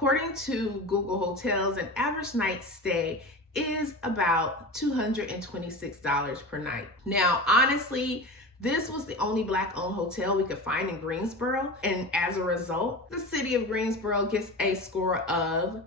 according to Google Hotels, an average night stay is about $226 per night. Now, honestly, this was the only Black-owned hotel we could find in Greensboro, and as a result, the city of Greensboro gets a score of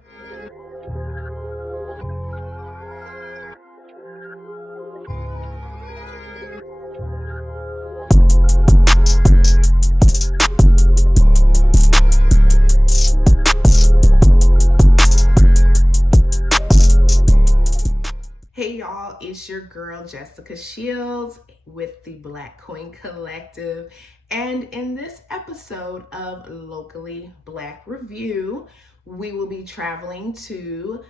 Hey y'all, it's your girl Jessica Shields with the Blk Coin Collective, and in this episode of Locally Black Review, we will be traveling to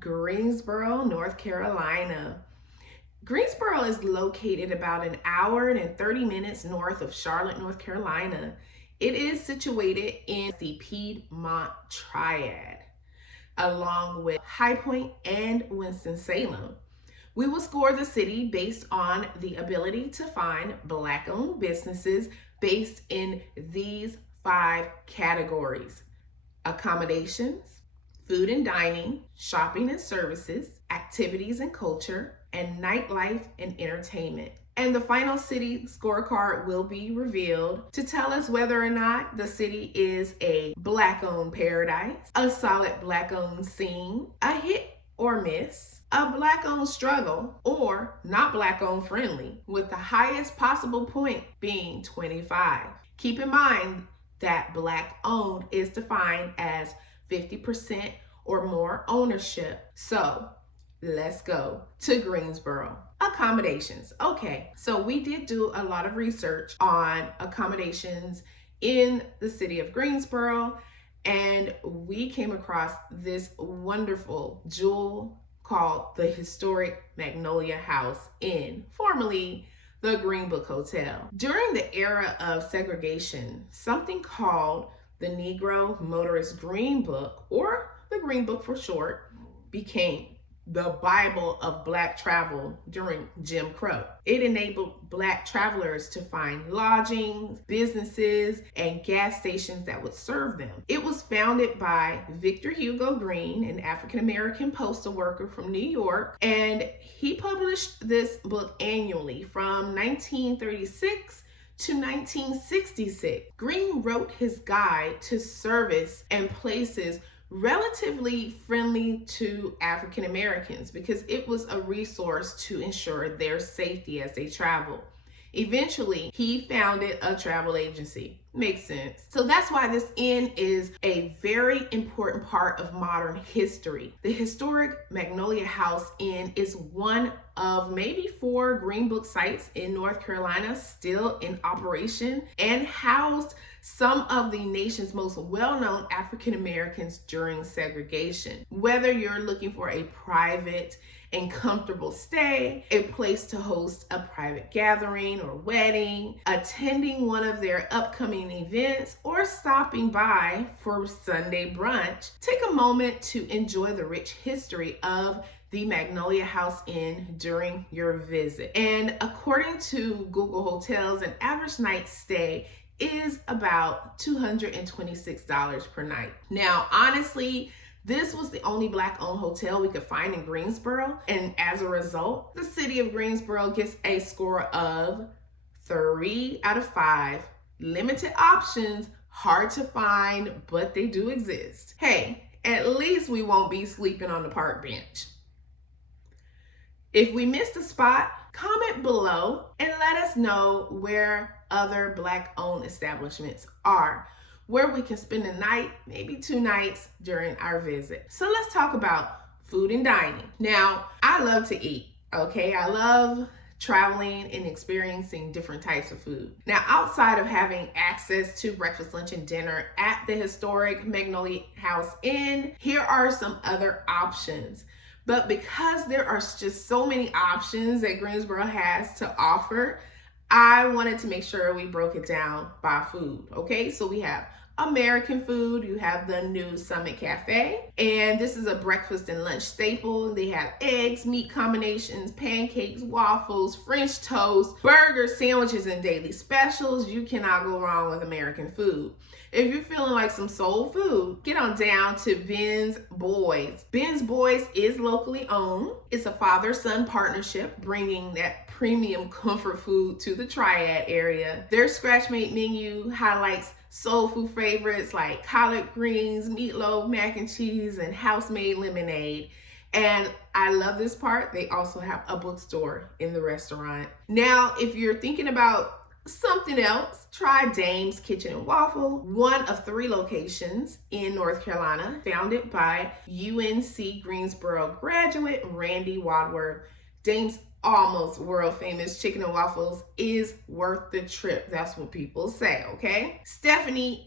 Greensboro, North Carolina. Greensboro is located about an hour and 30 minutes north of Charlotte, North Carolina. It is situated in the Piedmont Triad, along with High Point and Winston-Salem. We will score the city based on the ability to find Black-owned businesses based in these 5 categories: accommodations, food and dining, shopping and services, activities and culture, and nightlife and entertainment. And the final city scorecard will be revealed to tell us whether or not the city is a Black-owned paradise, a solid Black-owned scene, a hit or miss, a Black-owned struggle, or not Black-owned friendly, with the highest possible point being 25. Keep in mind that Black-owned is defined as 50% or more ownership. So let's go to Greensboro. Accommodations. Okay, so we did do a lot of research on accommodations in the city of Greensboro, and we came across this wonderful jewel called the historic Magnolia House Inn, formerly the Green Book Hotel. During the era of segregation, something called the Negro Motorist Green Book, or the Green Book for short, became the Bible of Black travel during Jim Crow. It enabled Black travelers to find lodgings, businesses, and gas stations that would serve them. It was founded by Victor Hugo Green, an African-American postal worker from New York, and he published this book annually from 1936 to 1966. Green wrote his guide to service and places relatively friendly to African Americans because it was a resource to ensure their safety as they travel. Eventually, he founded a travel agency. Makes sense. So that's why this inn is a very important part of modern history. The historic Magnolia House Inn is one of maybe 4 Green Book sites in North Carolina still in operation, and housed some of the nation's most well-known African Americans during segregation. Whether you're looking for a private and comfortable stay, a place to host a private gathering or wedding, attending one of their upcoming events, or stopping by for Sunday brunch, take a moment to enjoy the rich history of the Magnolia House Inn during your visit. And according to Google Hotels, an average night stay is about $226 per night. Now, honestly, this was the only Black-owned hotel we could find in Greensboro, and as a result, the city of Greensboro gets a score of 3 out of 5. Limited options, hard to find, but they do exist. Hey, at least we won't be sleeping on the park bench. If we missed a spot, comment below and let us know where other Black-owned establishments are, where we can spend a night, maybe 2 nights during our visit. So let's talk about food and dining. Now, I love to eat, okay? I love traveling and experiencing different types of food. Now, outside of having access to breakfast, lunch, and dinner at the historic Magnolia House Inn, here are some other options. But because there are just so many options that Greensboro has to offer, I wanted to make sure we broke it down by food, okay? So we have American food, you have the new Summit Cafe. And this is a breakfast and lunch staple. They have eggs, meat combinations, pancakes, waffles, French toast, burgers, sandwiches, and daily specials. You cannot go wrong with American food. If you're feeling like some soul food, get on down to Ben's Boyz. Ben's Boyz is locally owned. It's a father-son partnership bringing that premium comfort food to the Triad area. Their scratch-made menu highlights soul food favorites like collard greens, meatloaf, mac and cheese, and house-made lemonade. And I love this part. They also have a bookstore in the restaurant. Now, if you're thinking about something else, try Dame's Kitchen and Waffle, one of 3 locations in North Carolina, founded by UNC Greensboro graduate Randy Wadworth. Dame's almost world famous chicken and waffles is worth the trip. That's what people say, okay? Stephanie's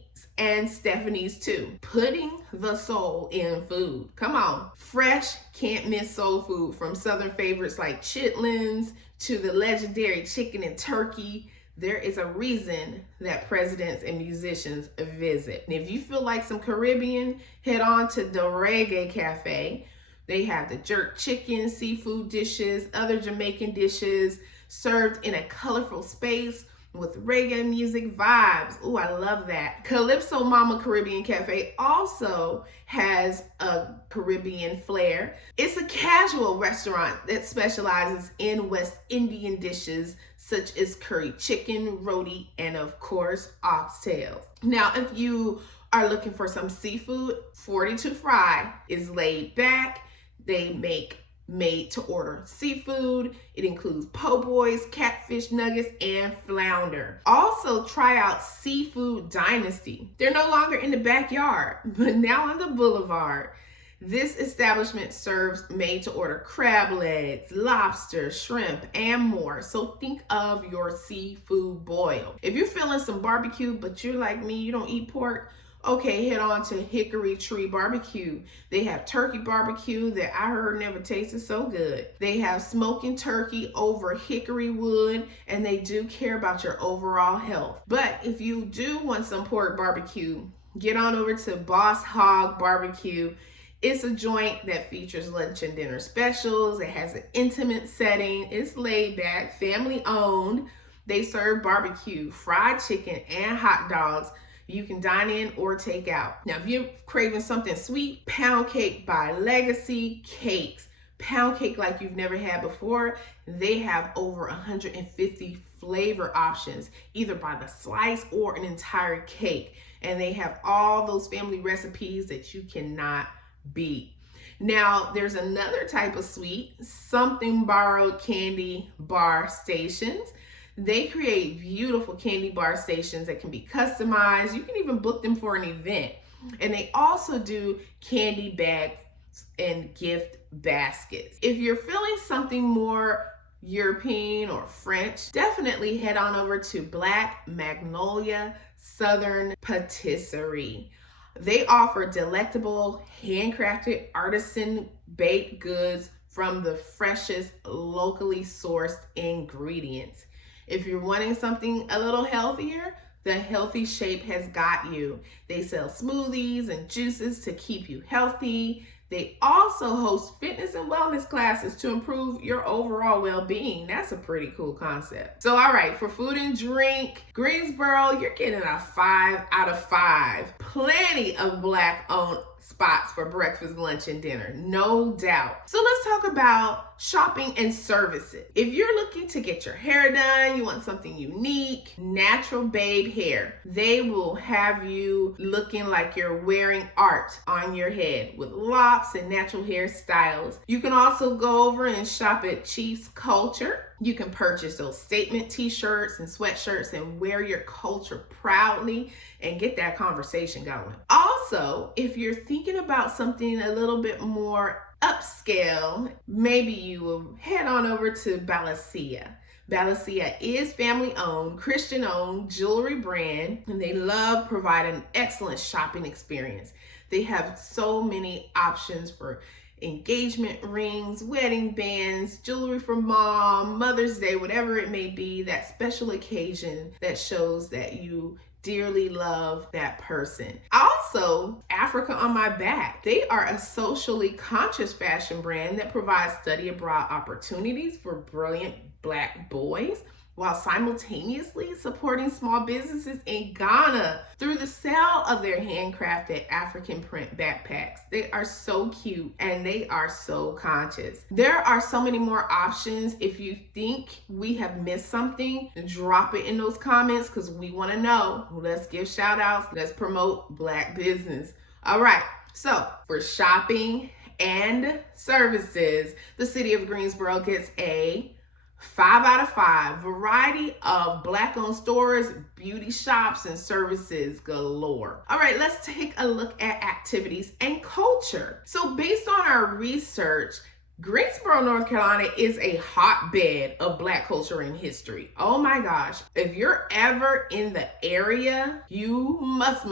too. Putting the soul in food. Come on. Fresh, can't miss soul food, from Southern favorites like chitlins to the legendary chicken and turkey. There is a reason that presidents and musicians visit. And if you feel like some Caribbean, head on to the Reggae Cafe. They have the jerk chicken, seafood dishes, other Jamaican dishes served in a colorful space with reggae music vibes. Ooh, I love that. Calypso Mama Caribbean Cafe also has a Caribbean flair. It's a casual restaurant that specializes in West Indian dishes such as curry chicken, roti, and of course, oxtails. Now, if you are looking for some seafood, 42 Fry is laid back. They make made-to-order seafood. It includes po' boys, catfish nuggets, and flounder. Also, try out Seafood Dynasty. They're no longer in the backyard, but now on the boulevard. This establishment serves made-to-order crab legs, lobster, shrimp, and more. So think of your seafood boil. If you're feeling some barbecue, but you're like me, you don't eat pork, okay, head on to Hickory Tree Barbecue. They have turkey barbecue that I heard never tasted so good. They have smoking turkey over hickory wood, and they do care about your overall health. But if you do want some pork barbecue, get on over to Boss Hog Barbecue. It's a joint that features lunch and dinner specials. It has an intimate setting. It's laid back, family owned. They serve barbecue, fried chicken, and hot dogs. You can dine in or take out. Now, if you're craving something sweet, Pound Cake by Legacy Cakes. Pound cake like you've never had before. They have over 150 flavor options, either by the slice or an entire cake. And they have all those family recipes that you cannot beat. Now, there's another type of sweet, Something Borrowed Candy Bar Stations. They create beautiful candy bar stations that can be customized. You can even book them for an event. And they also do candy bags and gift baskets. If you're feeling something more European or French, definitely head on over to Magnolia Southern Patisserie. They offer delectable, handcrafted, artisan baked goods from the freshest, locally sourced ingredients. If you're wanting something a little healthier, the Healthy Shape has got you. They sell smoothies and juices to keep you healthy. They also host fitness and wellness classes to improve your overall well-being. That's a pretty cool concept. So, all right, for food and drink, Greensboro, you're getting a 5 out of 5. Plenty of Black-owned spots for breakfast, lunch, and dinner, no doubt. So let's talk about shopping and services. If you're looking to get your hair done, you want something unique, Natural Babe Hair. They will have you looking like you're wearing art on your head with locks and natural hairstyles. You can also go over and shop at Chief's Culture. You can purchase those statement t-shirts and sweatshirts and wear your culture proudly and get that conversation going. Also, if you're thinking about something a little bit more upscale, maybe you will head on over to Balasia. Balasia is family-owned, Christian-owned jewelry brand, and they love providing an excellent shopping experience. They have so many options for engagement rings, wedding bands, jewelry for mom, Mother's Day, whatever it may be, that special occasion that shows that you dearly love that person. Also, Africa on My Back. They are a socially conscious fashion brand that provides study abroad opportunities for brilliant Black boys while simultaneously supporting small businesses in Ghana through the sale of their handcrafted African print backpacks. They are so cute and they are so conscious. There are so many more options. If you think we have missed something, drop it in those comments because we want to know. Let's give shout outs. Let's promote Black business. All right. So for shopping and services, the city of Greensboro gets a 5 out of 5. Variety of Black-owned stores, beauty shops, and services galore. All right, let's take a look at activities and culture. So based on our research, Greensboro, North Carolina is a hotbed of Black culture and history. Oh my gosh. If you're ever in the area, you must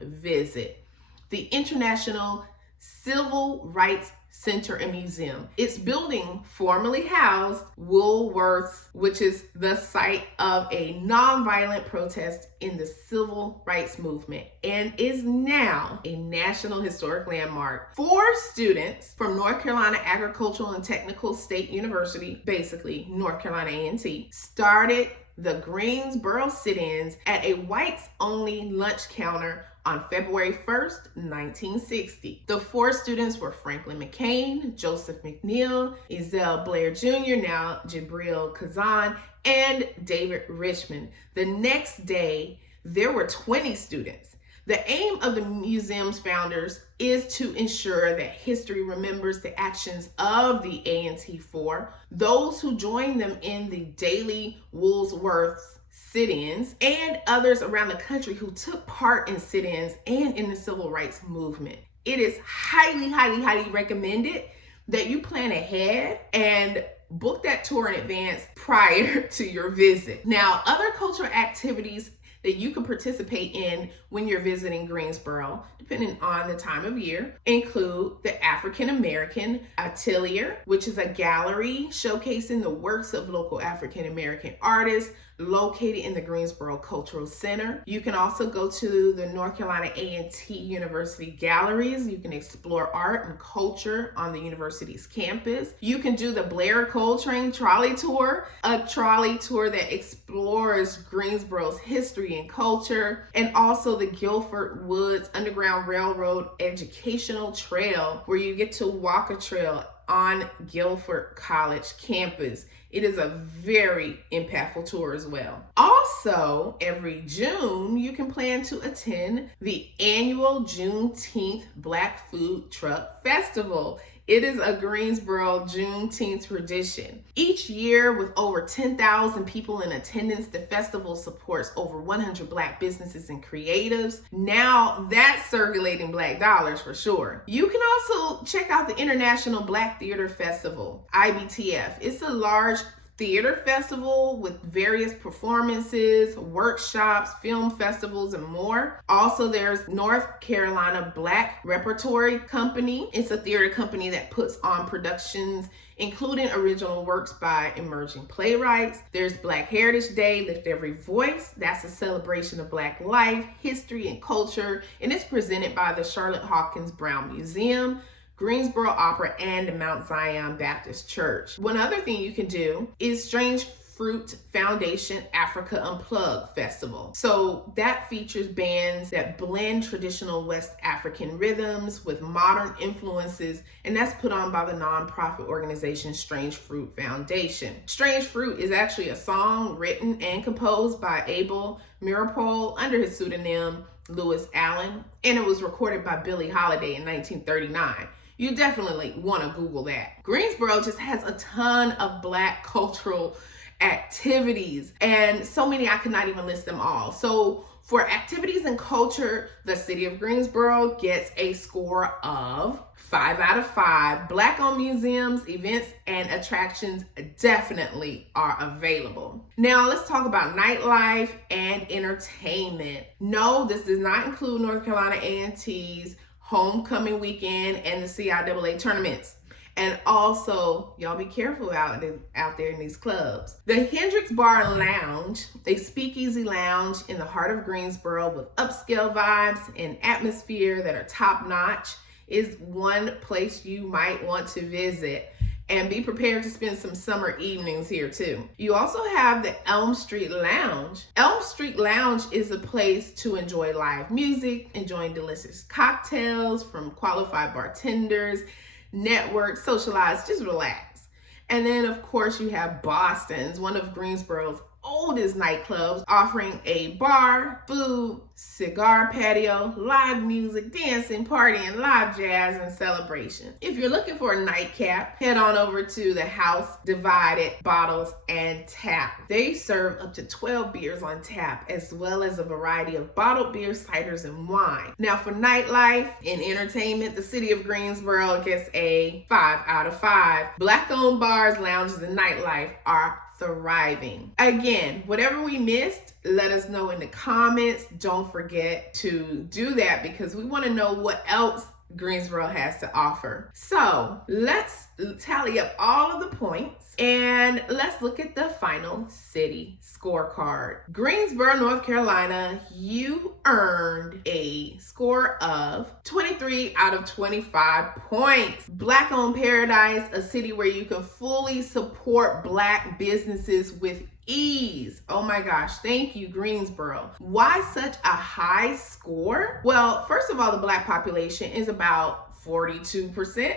visit the International Civil Rights Center and Museum. Its building formerly housed Woolworths, which is the site of a nonviolent protest in the civil rights movement and is now a National Historic Landmark. 4 students from North Carolina Agricultural and Technical State University, basically North Carolina A&T, started the Greensboro sit-ins at a whites-only lunch counter on February 1st, 1960. The 4 students were Franklin McCain, Joseph McNeil, Ezell Blair Jr., now Jabril Kazan, and David Richmond. The next day, there were 20 students. The aim of the museum's founders is to ensure that history remembers the actions of the A&T4, those who joined them in the daily Woolworths sit-ins, and others around the country who took part in sit-ins and in the civil rights movement. It is highly recommended that you plan ahead and book that tour in advance prior to your visit. Now, other cultural activities that you can participate in when you're visiting Greensboro, depending on the time of year, include the African American Atelier, which is a gallery showcasing the works of local African American artists located in the Greensboro Cultural Center. You can also go to the North Carolina A&T University galleries. You can explore art and culture on the university's campus. You can do the Blair Coltrane Trolley Tour, a trolley tour that explores Greensboro's history and culture, and also the Guilford Woods Underground Railroad Educational Trail, where you get to walk a trail on Guilford College campus. It is a very impactful tour as well. Also, every June, you can plan to attend the annual Juneteenth Black Food Truck Festival. It is a Greensboro Juneteenth tradition. Each year, with over 10,000 people in attendance, the festival supports over 100 Black businesses and creatives. Now, that's circulating Black dollars for sure. You can also check out the International Black Theater Festival, IBTF. It's a large theater festival with various performances, workshops, film festivals, and more. Also, there's North Carolina Black Repertory Company. It's a theater company that puts on productions including original works by emerging playwrights. There's Black Heritage Day, Lift Every Voice. That's a celebration of Black life, history, and culture, and it's presented by the Charlotte Hawkins Brown Museum, Greensboro Opera, and Mount Zion Baptist Church. One other thing you can do is Strange Fruit Foundation Africa Unplugged Festival. So that features bands that blend traditional West African rhythms with modern influences, and that's put on by the nonprofit organization Strange Fruit Foundation. Strange Fruit is actually a song written and composed by Abel Meeropol under his pseudonym Lewis Allen, and it was recorded by Billie Holiday in 1939. You definitely want to Google that. Greensboro just has a ton of Black cultural activities, and so many I could not even list them all. So for activities and culture, the city of Greensboro gets a score of 5 out of 5. Black-owned museums, events, and attractions definitely are available. Now let's talk about nightlife and entertainment. No, this does not include North Carolina A&T's homecoming weekend and the CIAA tournaments. And also, y'all be careful out there in these clubs. The Hendrix Bar and Lounge, a speakeasy lounge in the heart of Greensboro with upscale vibes and atmosphere that are top notch, is one place you might want to visit. And be prepared to spend some summer evenings here too. You also have the Elm Street Lounge. Elm Street Lounge is a place to enjoy live music, enjoying delicious cocktails from qualified bartenders, network, socialize, just relax. And then of course you have Boston's, one of Greensboro's oldest nightclubs, offering a bar, food, cigar patio, live music, dancing, partying, live jazz, and celebration. If you're looking for a nightcap, head on over to the House Divided Bottles and Tap. They serve up to 12 beers on tap, as well as a variety of bottled beer, ciders, and wine. Now for nightlife and entertainment, the city of Greensboro gets a 5 out of 5. Black-owned bars, lounges, and nightlife are thriving. Again, whatever we missed, let us know in the comments. Don't forget to do that because we want to know what else Greensboro has to offer. So let's tally up all of the points and let's look at the final city scorecard. Greensboro, North Carolina, you earned a score of 23 out of 25 points. Black-owned paradise, a city where you can fully support Black businesses with ease. Oh my gosh, thank you, Greensboro. Why such a high score? Well, first of all, the Black population is about 42%.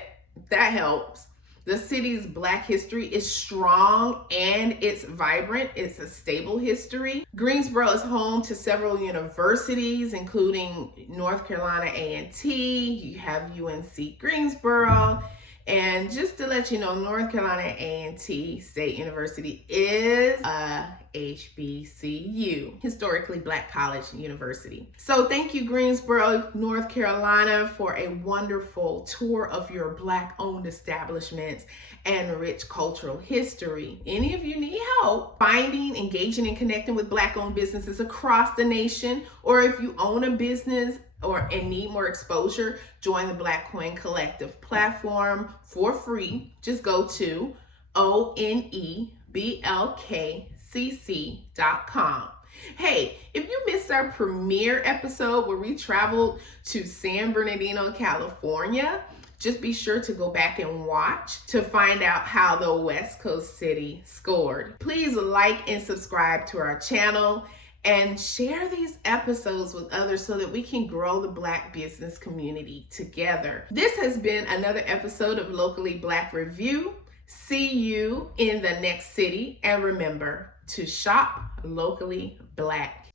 That helps. The city's Black history is strong and it's vibrant. It's a stable history. Greensboro is home to several universities, including North Carolina A&T. You have UNC Greensboro. And just to let you know, North Carolina A&T State University is a HBCU, historically Black college university. So thank you, Greensboro, North Carolina, for a wonderful tour of your Black-owned establishments and rich cultural history. Any of you need help finding, engaging, and connecting with Black-owned businesses across the nation, or if you own a business and need more exposure, join the Blk Coin Collective platform for free. Just go to oneblkcc.com. Hey, if you missed our premiere episode where we traveled to San Bernardino, California, just be sure to go back and watch to find out how the West Coast city scored. Please like and subscribe to our channel and share these episodes with others so that we can grow the Black business community together. This has been another episode of Locally Black Review. See you in the next city, and remember to shop locally Black.